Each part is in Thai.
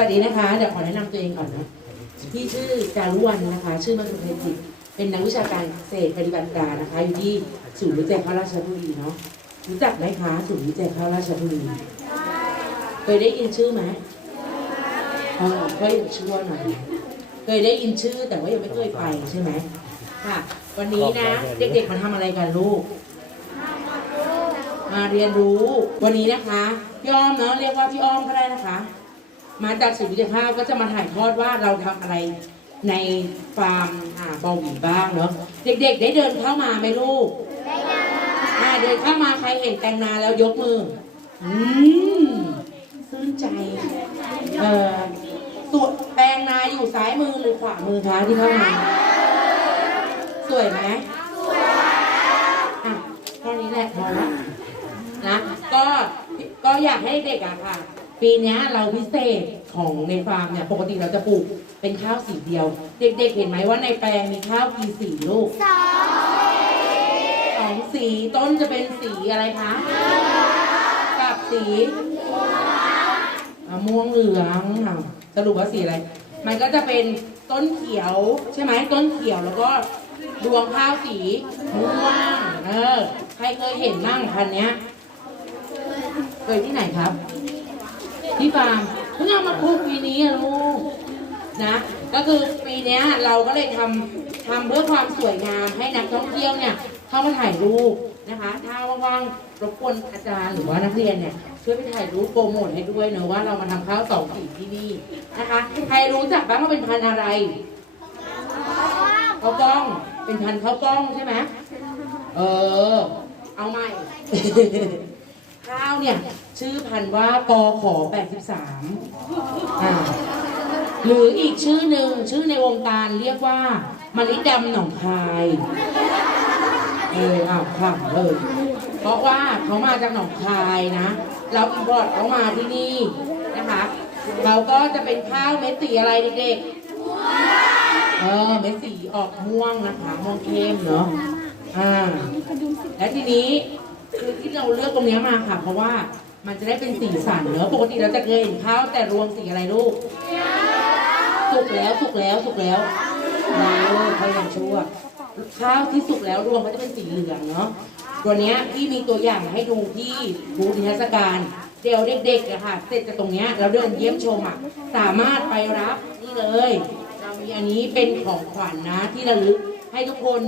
วัสดีนะคะ เดี๋ยวขอแนะนำตัวเองก่อนนะพี่ชื่อจารุวรรณนะคะ ชื่อมัสุเทจิตเป็นนักวิชาการเกษตรปฏิบัติการนะคะ อยู่ที่ศูนย์วิจัยข้าวราชบุรีเนาะรู้จักไหมคะศูนย์วิจัยข้าวราชบุรีเคยได้ยินชื่อไหมเออเคยชื่อว่าหน่อยเคยได้ยินชื่อแต่ว่ายังไม่เคยไปใช่ไหมค่ะ วันนี้นะเด็กๆมาทำอะไรกันลูกมาเรียนรู้วันนี้นะคะพี่อ้อมเนาะเรียกว่าพี่อ้อมก็ได้นะคะ มาจากศูนย์วิจัยภาพก็จะมาถ่ายทอดว่าเราทำอะไรในฟาร์มอ่าบอหวีบ้างเนาะเด็กๆ ได้เดินเข้ามาไหมลูกได้เดินเข้ามาใครเห็นแตงนาแล้วยกมืออืมซื่นใจเอ่อตัวแปลงนาอยู่ซ้ายมือหรือขวามือคะที่เข้ามาสวยไหมอะแค่นี้แหละพอละนะก็ก็อยากให้เด็กอะค่ะ ปีเนี้ยเราพิเศษของในฟาร์มเนี่ยปกติเราจะปลูกเป็นข้าวสีเดียว เด็กๆ เห็นไหมว่าในแปลงมีข้าวกี่สีลูกสองสีต้นจะเป็นสีอะไรคะกับสีอะม่วงเหลืองอะสรุปว่าสีอะไร มันก็จะเป็นต้นเขียวใช่ไหมต้นเขียวแล้วก็รวงข้าวสีม่วงเออใครเคยเห็นนั่งพันเนี้ยเคยที่ไหนครับ ที่ฟาร์มเพิ่งเอามาปลูกปีนี้อะลูกนะ ก็คือปีเนี้ยเราก็เลยทำทำเพื่อความสวยงามให้นักท่องเที่ยวเนี่ยเข้ามาถ่ายรูปนะคะ ถ้าว่างๆรบกวนอาจารย์หรือว่านักเรียนเนี่ยช่วยไปถ่ายรูปโปรโมทให้ด้วยเนอะว่าเรามาทำข้าวสองสีที่นี่นะคะ ใครรู้จักบ้างว่าเป็นพันธุ์อะไร ข้าวกล้องเป็นพันธุ์ข้าวกล้องใช่ไหมเออ เอาใหม่ ข้าวเนี่ย ชื่อพันธุ์ว่ากอขอ83อ่าหรืออีกชื่อหนึ่งชื่อในวงการเรียกว่ามะลิดำหนองคายเอออ้าวค่ะเออเพราะว่าเขามาจากหนองคายนะ เราอินพอร์ตเขามาที่นี่นะคะเราก็จะเป็นข้าวเม็ดสีอะไรเด็กๆเออเม็ดสีออกม่วงนะคะม่วงเข้มเนาะอ่าและทีนี้คือที่เราเลือกตรงนี้มาค่ะ เพราะว่า มันจะได้เป็นสีสันเนอะปกติเราจะเคยเห็นข้าวแต่รวงสีอะไรลูกสุกแล้วสุกแล้วสุกแล้วเราพยายามชั่วข้าวที่สุกแล้วรวงก็จะเป็นสีเหลืองเนาะตัวนี้พี่มีตัวอย่างให้ดูที่บูธนิทรรศการเดี๋ยวเด็กๆอะค่ะเสร็จจากตรงนี้เราเดินเยี่ยมชมอะสามารถไปรับนี่เลยเรามีอันนี้เป็นของขวัญนะที่ระลึกให้ทุกคน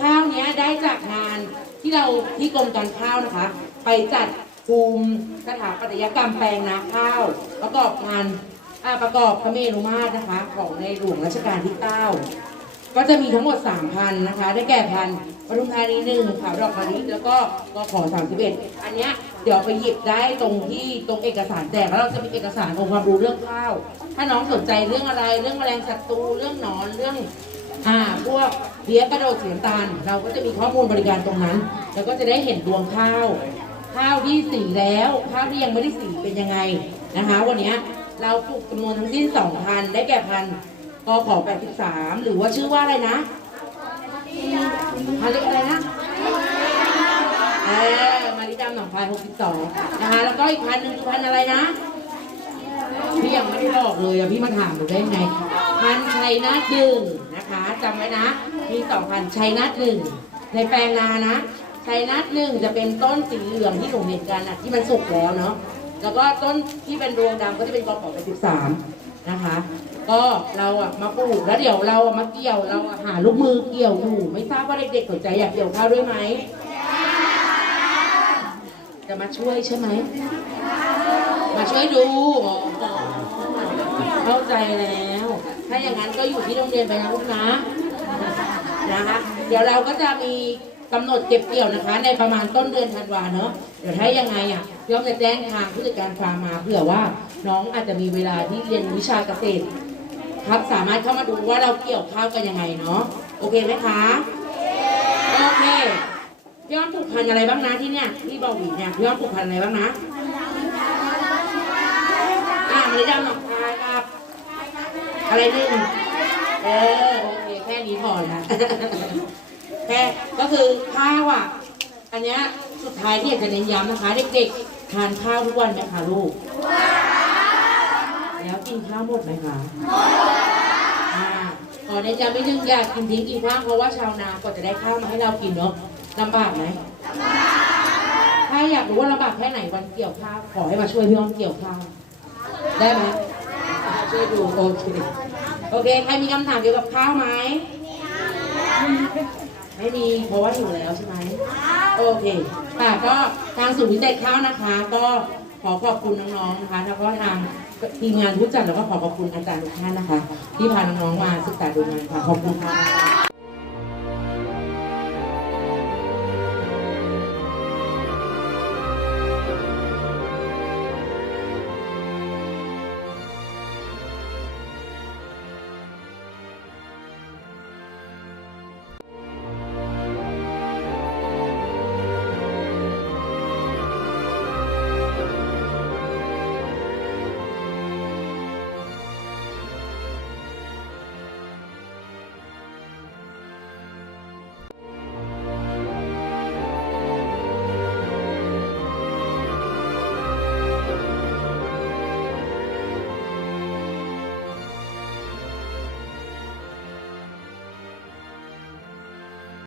ข้าวเนี้ยได้จากงานที่เราที่กรมการข้าวนะคะ ไปจัด ภูมิสถาปัตยกรรมแปลงนาข้าว ประกอบงานาประกอบพระเมรุมาตรนะคะ ของในหลวงรัชกาลที่ 9 ก็จะมีทั้งหมด 3 พันนะคะ ได้แก่พันปทุมธานีหนึ่งขาวดอกมะลิแล้วก็กขอ31 อันเนี้ยเดี๋ยวไปหยิบได้ตรงที่ตรงเอกสารแจกแล้วเราจะมีเอกสารองค์ความรู้เรื่องข้าว ถ้าน้องสนใจเรื่องอะไรเรื่องแมลงศัตรูเรื่องหนอนเรื่องอ่าพวกเพี้ยกระโดดเสียงตาล เราก็จะมีข้อมูลบริการตรงนั้น แล้วก็จะได้เห็นดวงข้าว ข้าวที่สีแล้วข้าวที่ยังไม่ได้สีเป็นยังไงนะคะ วันนี้เราปลูกจำนวนทั้งสิ้น2พันได้แก่พันธุ์กขอ83 หรือว่าชื่อว่าอะไรนะพันธุ์เรียกอะไรนะเออมาริดำหนองพาย62 นะคะ แล้วก็อีกพันหนึ่งคือพันอะไรนะ พี่ยังไม่ได้บอกเลยอะพี่มาถามหนูได้ไง พันชัยนาทหนึ่งนะคะจำไว้นะ มีสองพันชัยนาทหนึ่งในแปลงนานะ ชัยนาทหนึ่งจะเป็นต้นสีเหลืองที่หนูเห็นกันอะที่มันสุกแล้วเนาะแล้วก็ต้นที่เป็นรวงดำก็จะเป็นกอขอไปสิบสามนะคะ ก็เราอะมาปลูกแล้วเดี๋ยวเราอะมาเกี่ยวเราอะหาลูกมือเกี่ยวอยู่ ไม่ทราบว่าเด็กๆสนใจอยากเกี่ยวข้าวด้วยไหมจะมาช่วยใช่ไหมมาช่วยดูเข้าใจแล้ว ถ้าอย่างนั้นก็อยู่ที่โรงเรียนไปนะลูกนะนะคะ เดี๋ยวเราก็จะมี กำหนดเก็บเกี่ยวนะคะ ในประมาณต้นเดือนธันวาเนาะเดี๋ยวถ้ายังไงอะพี่อ้อมจะแจ้งทางผู้จัดการฟาร์มมาเผื่อว่าน้องอาจจะมีเวลาที่เรียนวิชาเกษตร ครับสามารถเข้ามาดูว่าเราเกี่ยวข้าวกันยังไงเนาะโอเคไหมคะโอเคพี่อ้อมปลูกพันธุ์อะไรบ้างนะที่เนี่ยที่บอกวีเนี่ยพี่อ้อมปลูกพันธุ์อะไรบ้างนะอ่ามะลิดำหนองคายครับ อะไรนึ่งเออโอเคแค่นี้พอนะแค่ก็คือข้าวอะ อันเนี้ยสุดท้ายที่อยากจะเน้นย้ำนะคะเด็กๆทานข้าวทุกวันไหมคะลูกแล้วกินข้าวหมดไหมคะอ่าขอในใจไม่ยังอยากกินทิ้งกินข้าวเพราะว่าชาวนากว่าจะได้ข้าวมาให้เรากินเนาะลำบากไหมถ้าอยากรู้ว่าลำบากแค่ไหนวันเกี่ยวข้าวขอให้มาช่วยพี่อ้อมเกี่ยวข้าวได้ไหมช่วยดูโอเคโอเคใครมีคำถามเกี่ยวกับข้าวไหม ไม่มีเพราะว่าอยู่แล้วใช่ไหมโอเคค่ะก็ทางศูนย์วิจัยข้าวนะคะ ก็ขอขอบคุณน้องๆนะคะ แล้วก็ทางทีมงานผู้จัดแล้วก็ขอขอบคุณอาจารย์ทุกท่านนะคะ ที่พาน้องๆมาศึกษาดูงานค่ะขอบคุณค่ะ